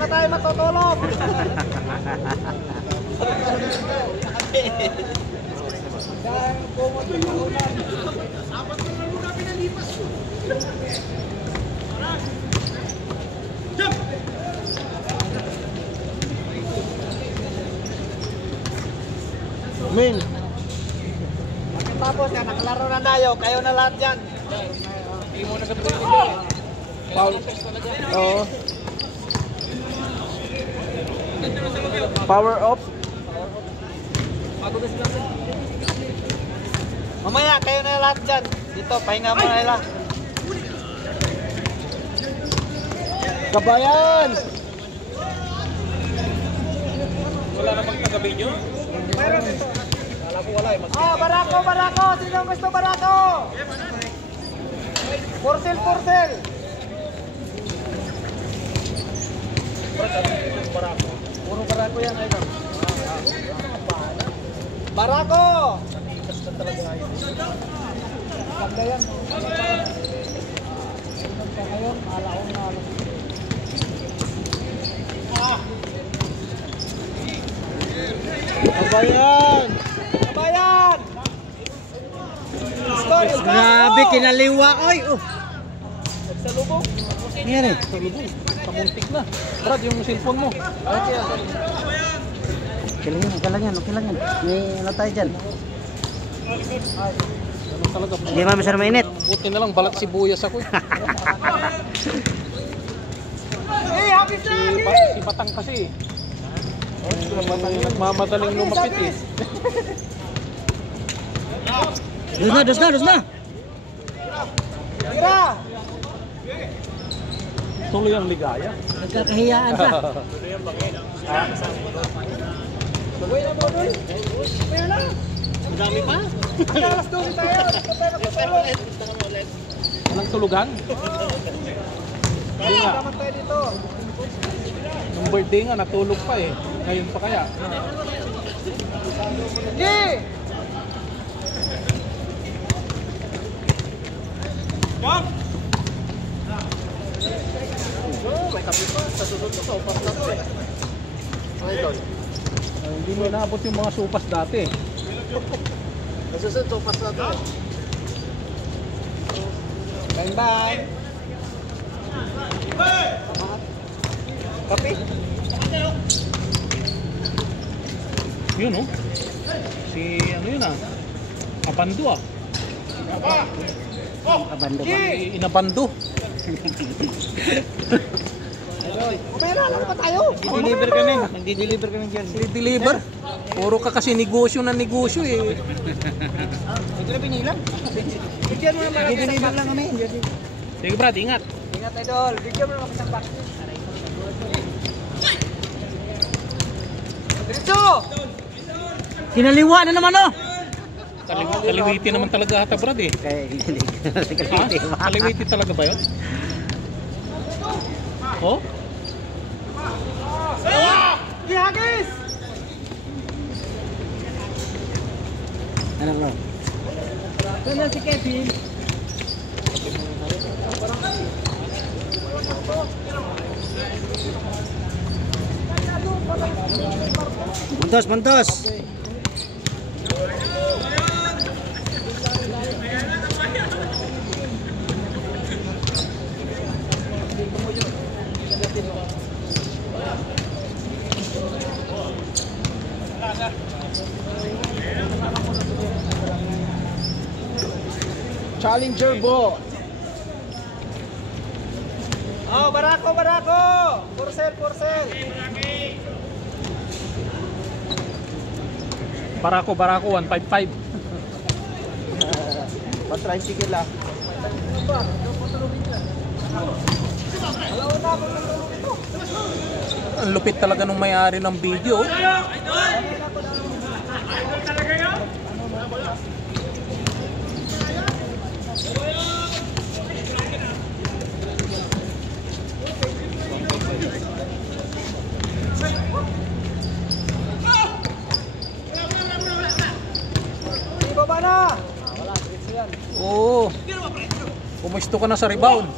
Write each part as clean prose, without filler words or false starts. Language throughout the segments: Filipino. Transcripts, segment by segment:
na tayo matutulog. Min. Tapos yan, nakalaro na tayo. Kayo na lahat yan. Hindi mo na sa pwede. Foul. Oo. Power off. Mamaya, kayo na lahat dyan. Dito, pahinga mo na nila. Kabayan. Wala namang taga-video? Mayroon dito. Ah, barako, barako. Sino gusto barako? Porcel, porcel. Puro barako yan, idol. Barako. Ganda yan. Ngayon, alaon na. Kabayan. Kabayan! Grabe, kinaliwa. Ay, oh. Nagsalubong? Nangyari? Salubong. Kamuntik na. Brad, yung cellphone mo. Okay. Okay lang yan. May ano tayo dyan? Ano talaga? Hindi naman masyadong mainit. Buti na lang, balat sibuyas ako. Hey, habis na! Si Patang kasi. Nagmamadaling lumapit eh. Dos na. Tira! Tuloy ang ligaya. Nagkakahiyaan ka. Uy na mo doon. Uy na. Ang dami pa? Alas 12 tayo. Walang tulugan? Hindi nga. Dapat tayo dito. Nung birthday nga, natulog pa eh. Ngayon pa kaya. Sige! Come! May kape pa. Sa sunod ko, sopas na to eh. Idol. Hindi mo inaabot yung mga supas dati. Sa sunod, sopas na to. Bye-bye! Kape? Yun oh. Si ano yun ah. Abando ah. Abando ba? Inabando. Pera lang pa tayo. Nagdi-deliver kami dyan. Deliver. Puro ka kasi negosyo na negosyo eh. Ito na binilang. Bigyan mo naman natin isang Nagdi-deliver lang kami. Sige Brad, ingat. Ingat idol. Bigyan mo naman isang box. Diretso! Kinaliwa na naman oh. Kaliwiti naman talaga ata Brad eh. Ha? Kaliwiti talaga ba yun? Oh? Ihagis! Ano bro? Doon na si Kevin. Mantos. Challenger ball. Oh, barako. Porcel. Barako 155. Tricycle ah. Ang lupit talaga nung may-ari ng video. Ibaba na. Wala, diretso yan. Oo. Pumusto ka na sa rebound.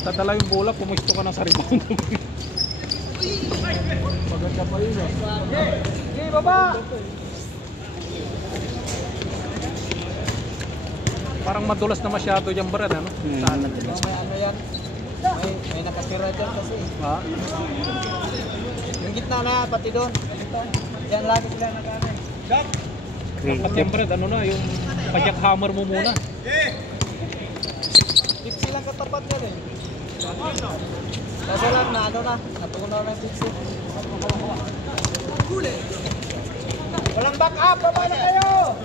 Dadala yung bola, pumusto ka na sa rebound. Maganda pa yun eh. Okay, baba! Parang madulas na masyado yung Brad, ano? May ano yan? May nakatira dyan kasi. Ha? Yung gitna na, pati doon. Yan lagi sila nakaano. Dapat yung Brad, ano na, yung pa-jackhammer mo muna. Tipsy lang katapat yan eh. Kasi lang na ano na, natunaw na yung tipsy. Walang back up, baba na kayo!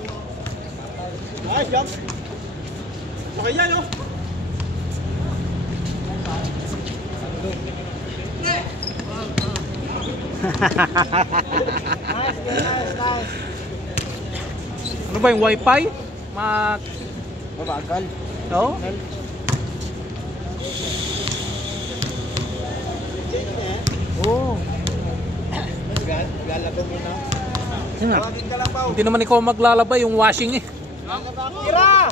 Nice jump! Okay yan, no? Nice. Ano ba yung wifi? Mabagal. No? Oo. Galabo muna. Tawagin ka lang, Pao. Hindi naman ikaw maglalaba yung washing eh. Tira!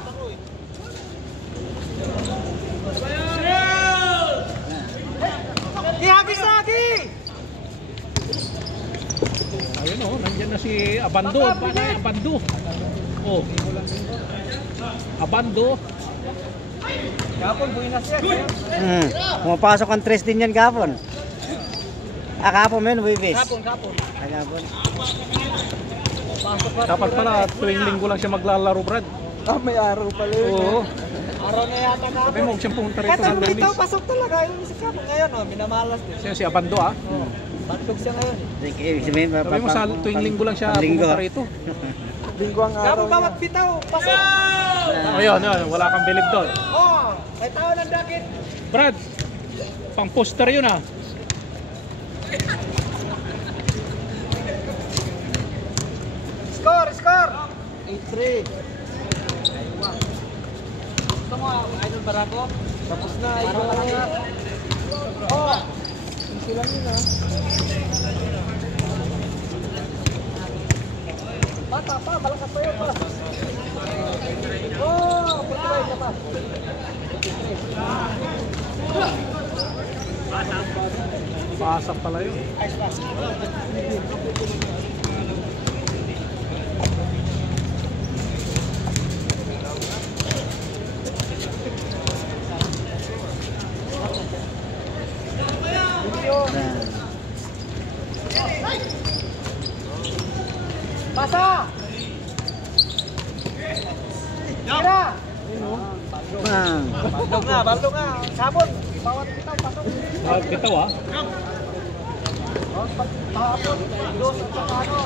Ihagis lagi! Ayun oh, nandiyan na si Abando. Paano yung Abando? Oh. Abando. Kapon, buinas yan. Pumapasok ang tres din yan kapon. Kapon men, Wibis. Kapon. Kapon. Pasok pa. Dapat pala tuwing linggo lang siya maglalaro, Brad. May araw pala yun. Oo. Araw na yata kapon. Sabi mo, huwag siyang pumunta rito Kahit ng ang dito, Lunis. pasok talaga. Yung si Kapon ngayon, minamalas din. Siya si Abando ah. Bandog siya ngayon. Sabi mo sa tuwing linggo lang siya Linggo. pumunta rito. Linggo ang araw. Kapon bawat bitaw, pasok. Ayun, wala kang bilib doon. May tao ng dakit. Brad, pang poster yun ah. Score! 8-3. Gusto mo, Idol Barako? Tapos na, Idol Barako. Easy lang yun ah. Bata pa, malakas pa yun pa. Pagkabay ka pa. Pasok pala yun. Pasa! Tira! Baldog nga. Sabon, bawat bitaw, pasok. Bitaw ah. Tapon, dos at saka ano.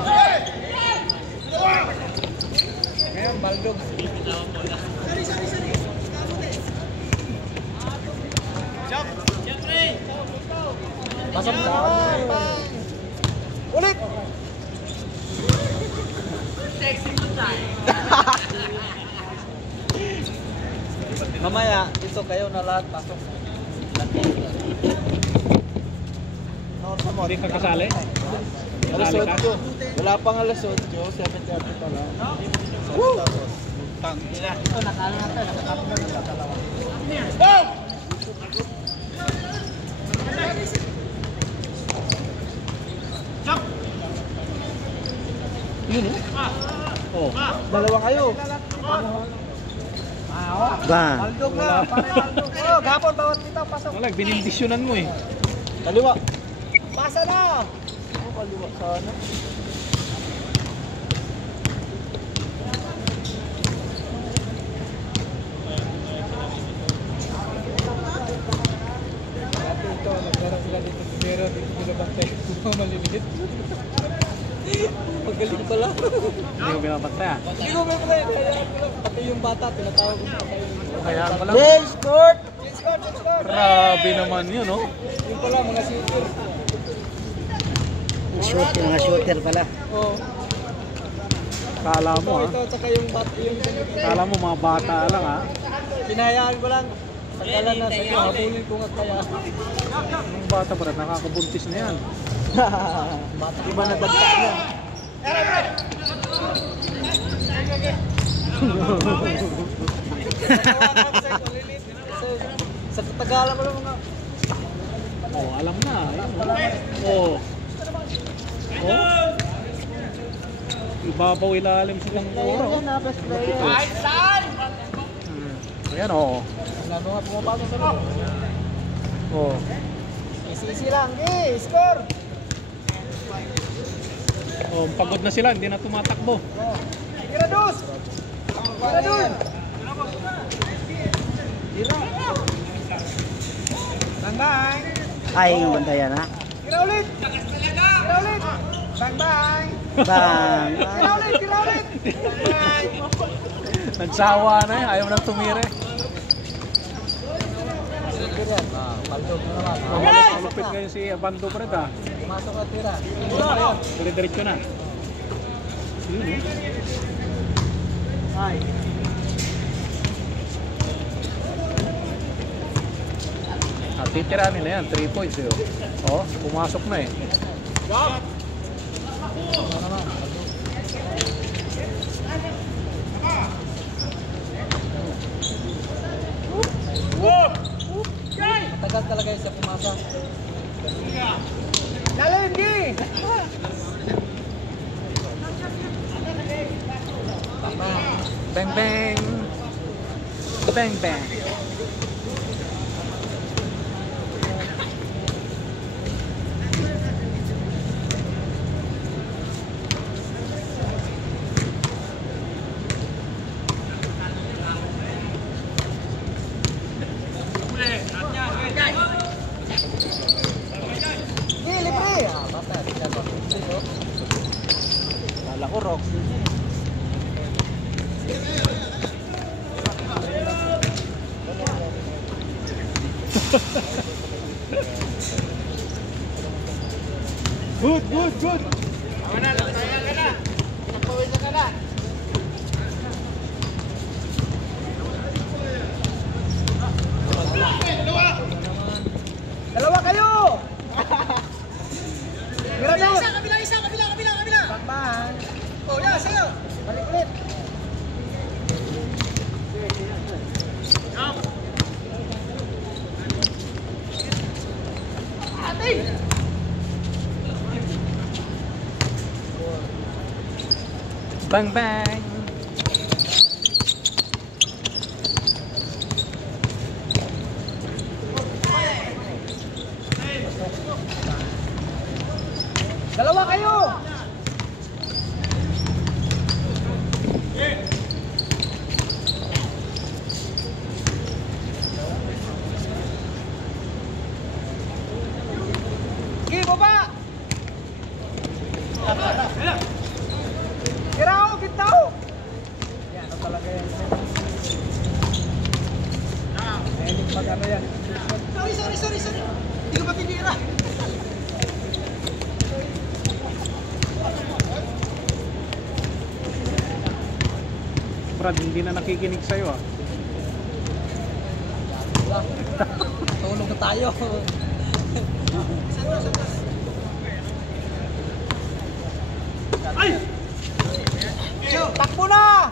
Ngayon, baldog. Pasok na. Ulit! Mamaya, dito kayo na lahat pasok. Hindi ka kasali? Alas Kasali ka? 8. Wala pang alas 8. 7:30 pa lang. Tapos, tangina. Ito, nakala na ito. Nakatapos na ito. Dalawa. Yun eh. Oh. Dalawa kayo. Bang. Baldog na. Baldog. Gapon, bawat bitaw. Pasok. Wala, binindisyonan mo eh. Kaliwa. Pasa na. Kaliwa sana. Ito, naglarang sila dito. Pero dito sila bantay. Maliliit. Magaling pala. Hindi ko pinapatay ah. Hindi ko may play. Kaya pati yung bata, tinatawag ko patay. Kaya pala. James Court! Grabe naman yun, no? Yung pala, mga shooter. Mga shooter pala. Oo. Kala mo ah. Ito, tsaka yung bata, yung Kala mo mga bata lang ah. pinahayaan ko lang. Pagkala na sa iyo, habulin ko nga kaya. Yung bata pa rin, nakakabuntis na yan. Bata iba na dagta na. Sa Tagalan mo lang mga. Oh, alam na. Oh. Oh. Ibabaw ilalim silang oro. Best player. Ayan oh. Ano nga pumapasok sa loob? Oh. Easy lang. Score! Oh, pagod na sila, hindi na tumatakbo. Girados! Girados! Bang-bang! Ay, yung banda yan ha. Kira ulit! Kira ulit! Bang-bang! Bang! Kira ulit! Kira ulit! Bang-bang! Nagsawa na eh, ayaw nang tumire. Paldog na naman. Malupit ngayon si Abando Fred ah. Pumasok na tira. Diretso na. Ay. At titira nila yan, 3 points eh. Oh, pumasok na eh. Matagal talaga yun sa pumasa. Lalim, Gi! Bang bang! Bang bang! Gi, libre! Bata, tingnan mo. Kala ko, Rox. Good! Tama na, lantayan ka na. Nagpawin ka na. Dalawa kayo! Girados! Kabila! Bang-bang! Oh, yeah, sa'yo! Balik ulit! Bang bang! Dalawa kayo! Gi, baba! Kirao, gitao! Yan, ano talaga yan? Mahilig pag ano yan. Sorry! Hindi ko ba tinira? Brad, hindi na nakikinig sa'yo ah. Tulog na tayo. Ay! Takbo na!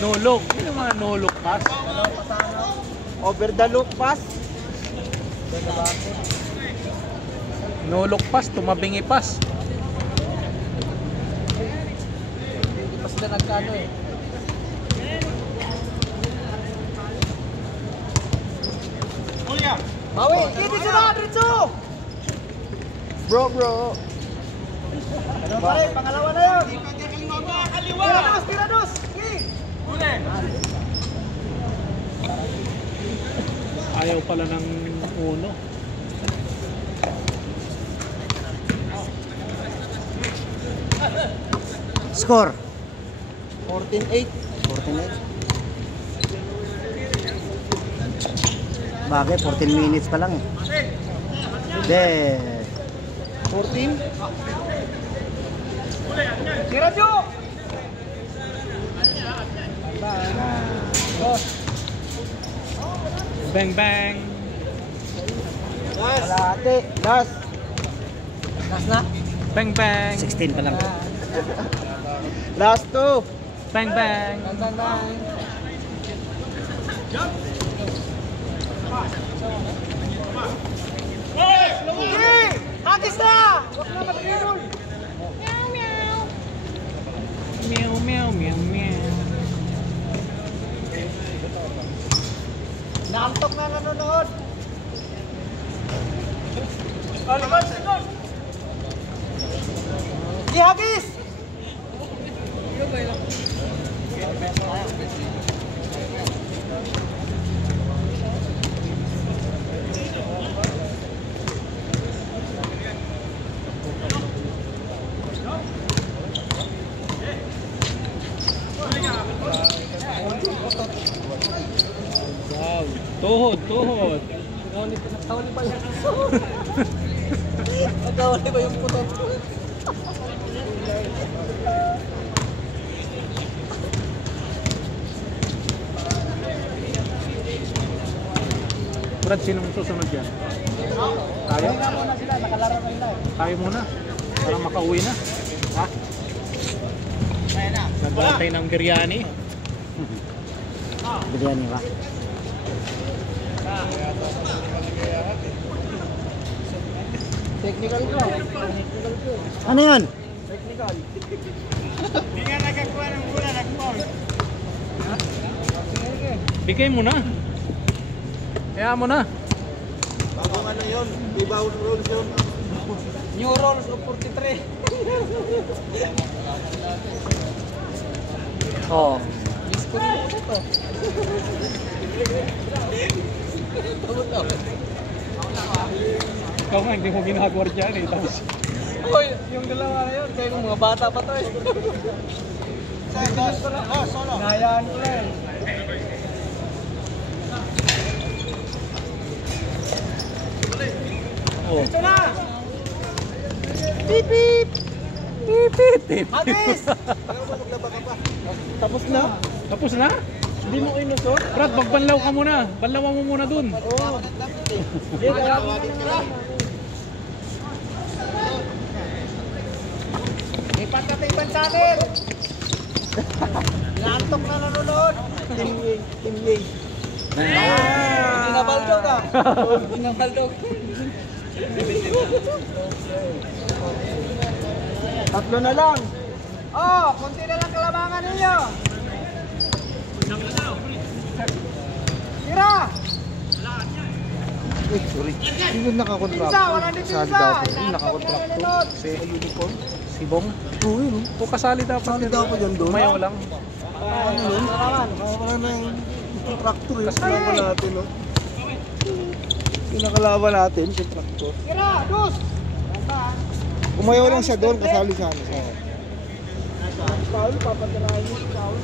No look. Ano yung mga no look pass? Over the loop pass. No look pass, tumabingi pass. Hindi pa sila nagkano eh. Bawi! Kiti sila! Diretso! Bro! Ano pa rin? Pangalawa na yun! Tirados! Ayaw pala ng uno. Score. 14-8. 14 Bagay, 14 minutes pa lang eh. De. 14. Tirajo! Bang bang! Kalahati. Last na? Bang bang! 16 pa lang. Last 2. Bang bang! Bang. Hagis na! Huwag na mag-reroll! Meow, meow, meow, meow. Naantok na nanonood! Alikon, alikon! Di hagis! Wow. Tuhod, tuhod. Nagkawali pa yung putot. Nagkawali pa yung putot. Brad, sinong susunod yan? Tayo? Hindi na muna sila, nakalaro na nila. Tayo muna. Para makauwi na. Ha? Kaya na. Nagbantay ng biryani. Biryani ba? Technical ko. Technical ko. Ano yun? Technical. Hindi nga nagkakuha ng bola, nag-foul. Bigay mo na. Kaya mo na. Bagong ano yun? Rebound rules yun. New rules of 43. Oo. Miss ko rin ito. Ikaw nga, hindi mo ginagawa dyan eh. Tapos, Uy, yung dalawa na yun, kaya kung mga bata pa to eh. Solo. Nahayaan ko lang eh. oh. Ito na! Beep beep! Beep beep beep! Hagis! Tapos na? Tapos na? Hindi mo inusot? Brad, magbanlaw ka muna. Banlawan mo muna dun. Oo. Hindi, kaya ipat na ibang channel! Naantok na nanonood! Team Yay. Team Yay. Ginabaldog ah! Ginabaldog. Tatlo na lang. Oh, kunti na lang kalamangan ninyo. Tira! Uy, sorry. Hindi nakakontract. Pinsa, wala din Sali pinsa. dapat. Hindi Inaantok nakakontract na to. nanonood. Si uniform. Si Bong. Oo, yun. O kasali dapat. Sali dapat yan doon. Umayaw lang. Ano yun? Wala na yung tractor yun. Kalaban natin, no? Pinakalaban natin, si tractor. Tira, dus! Umayaw lang siya doon, kasali siya. Paul, papatirahin mo si Paul.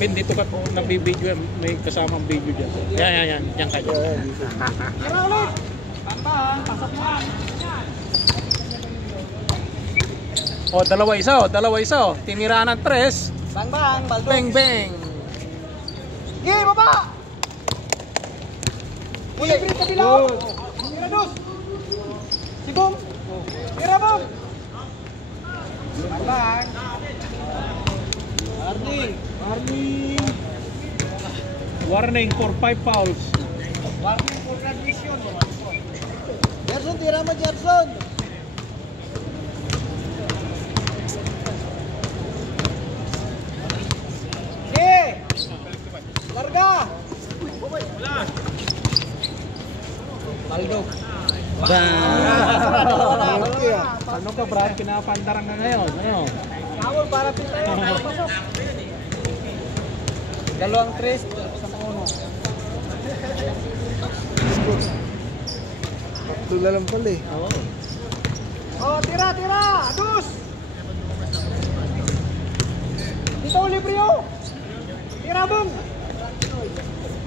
Ben, dito ka nabibideo. May kasamang video dyan. Yan. Yan kayo. Tira ulit! Bamba, pasok mo. O, dalawa isa. Tinira ng 3. Bang bang, baldog. Bang, bang. Sige, baba! Uli, sa bilaw! Tira, dus! Si Bong! Tira, Bong! Bang bang! Warning for 5 fouls. Warning for transmission. Gerson, tira mo, Gerson! Sige! Larga! Baldog. Ano ka, Brad? Pinapandarang ka ngayon. Ano? Tawol para pintayin. Pasok. Dalawang tres, isang uno. Tatlo na lang pala eh. Oh, tira! Dus! Dito, libre oh! Tira, Bong!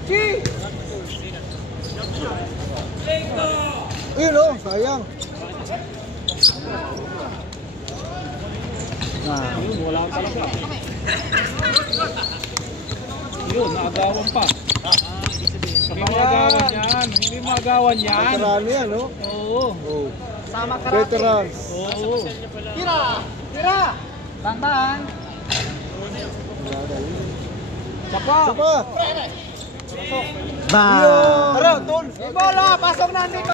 Si! Ayun, oh, sayang. Yun, wala talaga. Yun, naagawan pa. Hindi maagawan yan. Veterano yan, no? Oo. Oh. Sama karate. Veteran. Oo. Tira! Bang bang! Sapa! Ba! Tara! Bola, pasok na dito.